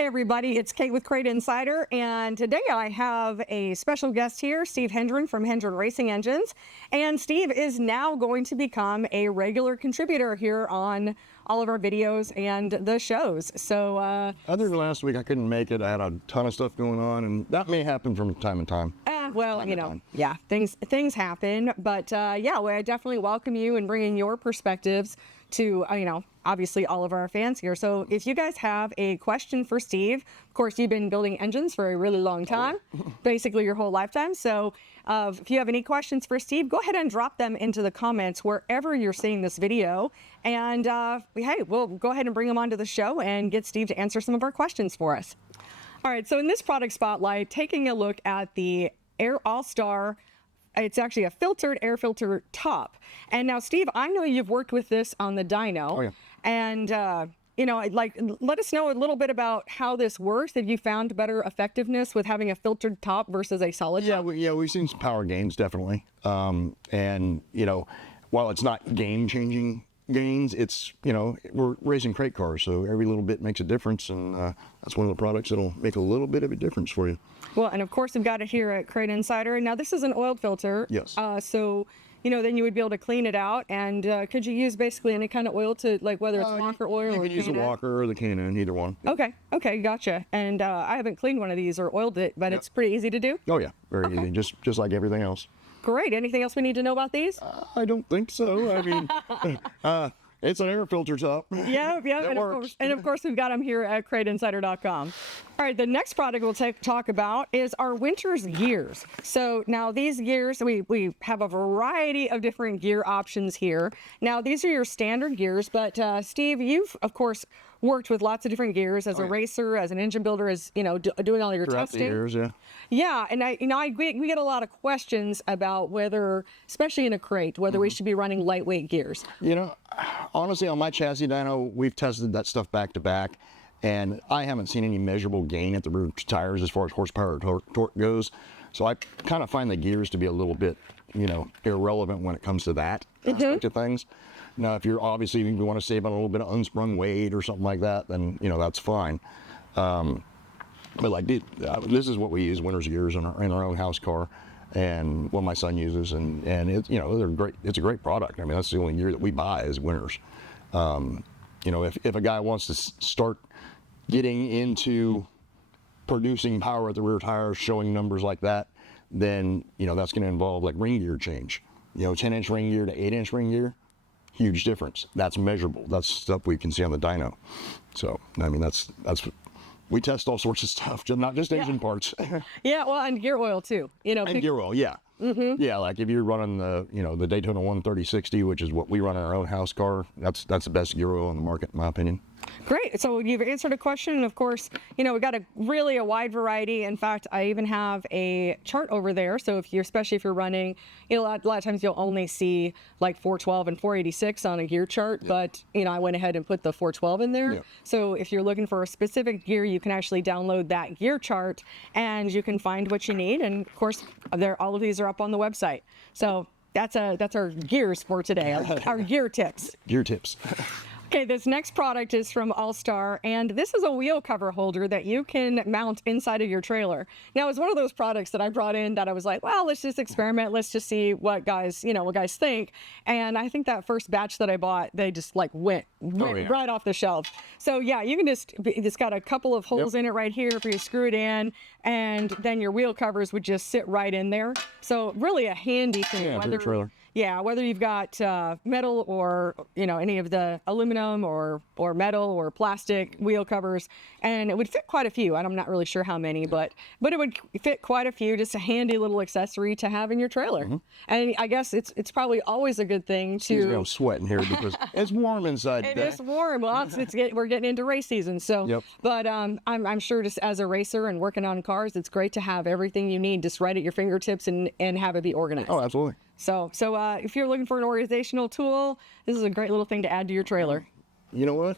Hey everybody, it's Kate with Crate Insider, and today I have a special guest here, Steve Hendren from Hendren Racing Engines. And Steve is now going to become a regular contributor here on all of our videos and the shows. So other than last week, I couldn't make it. I had a ton of stuff going on, and that may happen from time to time. Well, you know, yeah, things happen, but yeah, well, I definitely welcome you and bringing your perspectives to, you know, obviously all of our fans here. So if you guys have a question for Steve, of course, you've been building engines for a really long time, basically your whole lifetime. So if you have any questions for Steve, go ahead and drop them into the comments wherever you're seeing this video. And hey, we'll go ahead and bring them onto the show and get Steve to answer some of our questions for us. All right, so in this product spotlight, taking a look at the Air All-Star. It's actually a filtered air filter top. And now, Steve, I know you've worked with this on the dyno. Oh, yeah. And, you know, let us know a little bit about how this works. Have you found better effectiveness with having a filtered top versus a solid top? We've seen some power gains, definitely. And, you know, while it's not game-changing gains, it's, you know, we're racing crate cars, so every little bit makes a difference, and that's one of the products that'll make a little bit of a difference for you. Well, and of course we've got it here at Crate Insider. Now this is an oiled filter. Yes. So, you know, then you would be able to clean it out, and could you use basically any kind of oil to, like, whether it's Walker oil or you can use the Walker or the K&N, either one. Okay, gotcha. And I haven't cleaned one of these or oiled it, but it's pretty easy to do. Oh yeah, very easy, just like everything else. Great. Anything else we need to know about these? I don't think so. I mean, it's an air filter top. Yeah, and of course we've got them here at CrateInsider.com. All right, the next product we'll talk about is our winter's gears. So now these gears, we have a variety of different gear options here. Now these are your standard gears, but Steve, you've of course worked with lots of different gears as a racer, as an engine builder, as you know, doing all your Throughout testing. The years, yeah. Yeah, and we get a lot of questions about whether, especially in a crate, whether we should be running lightweight gears. You know, honestly, on my chassis dyno, we've tested that stuff back to back, and I haven't seen any measurable gain at the rear tires as far as horsepower or torque goes. So I kind of find the gears to be a little bit, you know, irrelevant when it comes to that aspect of things. Now, if you're obviously, if you want to save on a little bit of unsprung weight or something like that, then, you know, that's fine. But like, this is what we use, winter's gears in our own house car, and what my son uses, and it, you know, they're great. It's a great product. I mean, that's the only gear that we buy is winters. You know, if a guy wants to start getting into producing power at the rear tires, showing numbers like that, then, you know, that's going to involve like ring gear change. You know, 10-inch ring gear to 8-inch ring gear, huge difference. That's measurable. That's stuff we can see on the dyno. So, I mean, that's we test all sorts of stuff, not just engine parts. Yeah, well, and gear oil too. You know, and gear oil, yeah. Yeah, like if you're running the, you know, the Daytona 130/60, which is what we run in our own house car, that's the best gear oil in the market, in my opinion. Great. So you've answered a question, and of course, you know, we've got a wide variety. In fact, I even have a chart over there. So especially if you're running, you know, a lot of times you'll only see like 412 and 486 on a gear chart, but, you know, I went ahead and put the 412 in there. So if you're looking for a specific gear, you can actually download that gear chart and you can find what you need. And of course, all of these are up on the website. So that's our gears for today, our gear tips. Gear tips. Okay, this next product is from All-Star, and this is a wheel cover holder that you can mount inside of your trailer. Now, it's one of those products that I brought in that I was like, well, let's just experiment. Let's just see what guys think. And I think that first batch that I bought, they just like went right off the shelf. So yeah, you can it's got a couple of holes in it right here for you to screw it in, and then your wheel covers would just sit right in there. So really a handy thing. Yeah, for your trailer. Yeah, whether you've got metal or, you know, any of the aluminum or metal or plastic wheel covers, and it would fit quite a few. I'm not really sure how many, but it would fit quite a few. Just a handy little accessory to have in your trailer. And I guess it's probably always a good thing to. Excuse me, I'm sweating here because it's warm inside. It is warm. Well, we're getting into race season, so. But I'm sure just as a racer and working on cars, it's great to have everything you need just right at your fingertips and have it be organized. Oh, absolutely. So if you're looking for an organizational tool, this is a great little thing to add to your trailer. You know what?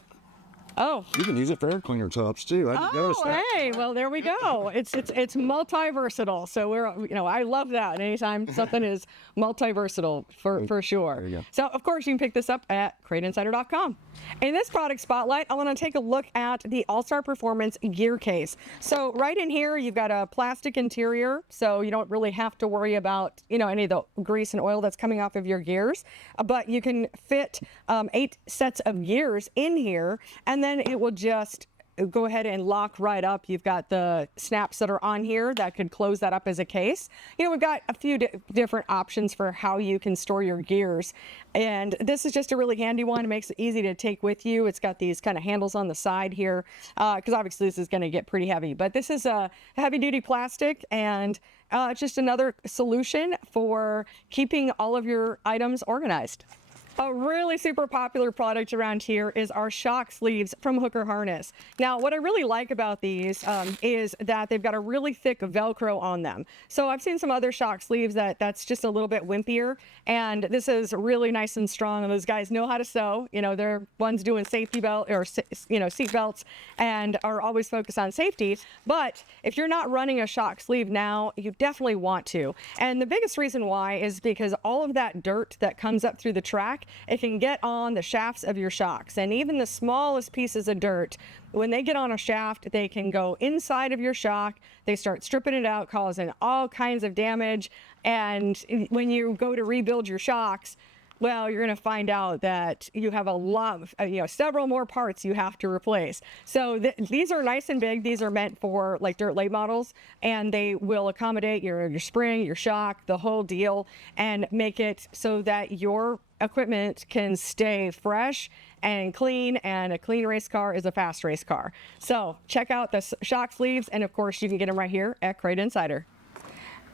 Oh. You can use it for air cleaner tops too. I didn't notice that. Hey, well, there we go. It's multi-versatile. So I love that. Anytime something is multi-versatile, for sure. There you go. So of course you can pick this up at CrateInsider.com. In this product spotlight, I want to take a look at the All-Star Performance gear case. So right in here, you've got a plastic interior, so you don't really have to worry about any of the grease and oil that's coming off of your gears. But you can fit 8 sets of gears in here, and then it will just go ahead and lock right up. You've got the snaps that are on here that could close that up as a case. We've got a few different options for how you can store your gears. And this is just a really handy one. It makes it easy to take with you. It's got these kind of handles on the side here, because obviously this is going to get pretty heavy. But this is a heavy duty plastic, and it's just another solution for keeping all of your items organized. A really super popular product around here is our shock sleeves from Hooker Harness. Now, what I really like about these is that they've got a really thick Velcro on them. So I've seen some other shock sleeves that's just a little bit wimpier, and this is really nice and strong. And those guys know how to sew. They're ones doing safety belt or seat belts, and are always focused on safety. But if you're not running a shock sleeve now, you definitely want to. And the biggest reason why is because all of that dirt that comes up through the track, it can get on the shafts of your shocks. And even the smallest pieces of dirt, when they get on a shaft, they can go inside of your shock. They start stripping it out, causing all kinds of damage. And when you go to rebuild your shocks, well, you're going to find out that you have a lot of, several more parts you have to replace. So these are nice and big. These are meant for like dirt late models, and they will accommodate your spring, your shock, the whole deal, and make it so that your equipment can stay fresh and clean, and a clean race car is a fast race car. So check out the shock sleeves, and of course you can get them right here at Crate Insider.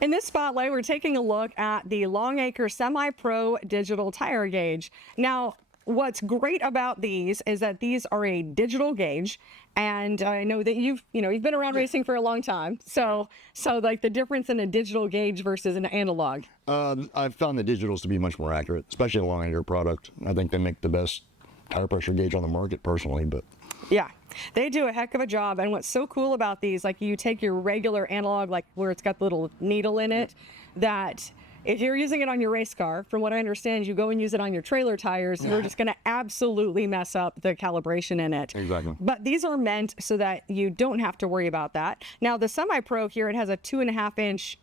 In this spotlight, we're taking a look at the Longacre Semi-Pro Digital Tire Gauge. Now, what's great about these is that these are a digital gauge, and I know that you've been around racing for a long time. So like the difference in a digital gauge versus an analog. I've found the digitals to be much more accurate, especially the Longacre product. I think they make the best tire pressure gauge on the market personally, but yeah, they do a heck of a job. And what's so cool about these, like you take your regular analog, like where it's got the little needle in it, that if you're using it on your race car, from what I understand, you go and use it on your trailer tires, you're just going to absolutely mess up the calibration in it. Exactly. But these are meant so that you don't have to worry about that. Now, the Semi-Pro here, it has a 2.5 inch,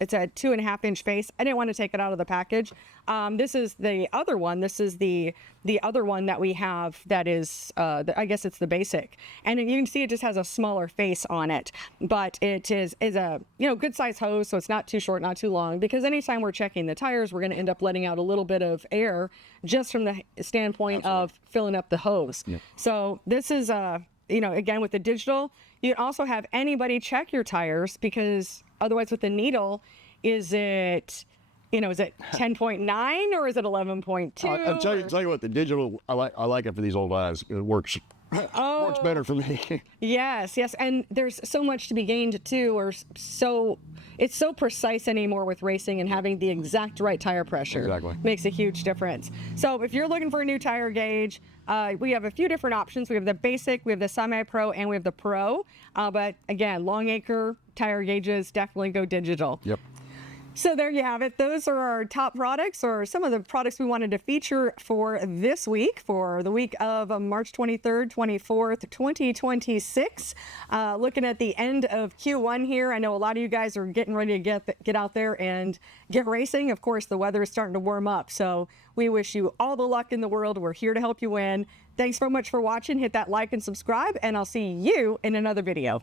it's a 2.5 inch face. I didn't want to take it out of the package. This is the other one. This is the other one that we have that is, I guess it's the basic. And you can see it just has a smaller face on it. But it is a good size hose, so it's not too short, not too long. Because anytime we're checking the tires, we're going to end up letting out a little bit of air just from the standpoint of filling up the hose. Yep. So this is, again, with the digital, you also have anybody check your tires, because otherwise with the needle, is it 10.9 or is it 11.2? I'll tell you what, the digital, I like it for these old eyes. It works. Works better for me. Yes, and there's so much to be gained too, it's so precise anymore with racing, and having the exact right tire pressure makes a huge difference. So if you're looking for a new tire gauge, we have a few different options. We have the basic, we have the Semi-Pro, and we have the Pro. But again, Longacre tire gauges definitely go digital. Yep. So there you have it. Those are our top products, or some of the products we wanted to feature for this week, for the week of March 23rd, 24th, 2026. Looking at the end of Q1 here. I know a lot of you guys are getting ready to get out there and get racing. Of course, the weather is starting to warm up. So we wish you all the luck in the world. We're here to help you win. Thanks so much for watching. Hit that like and subscribe, and I'll see you in another video.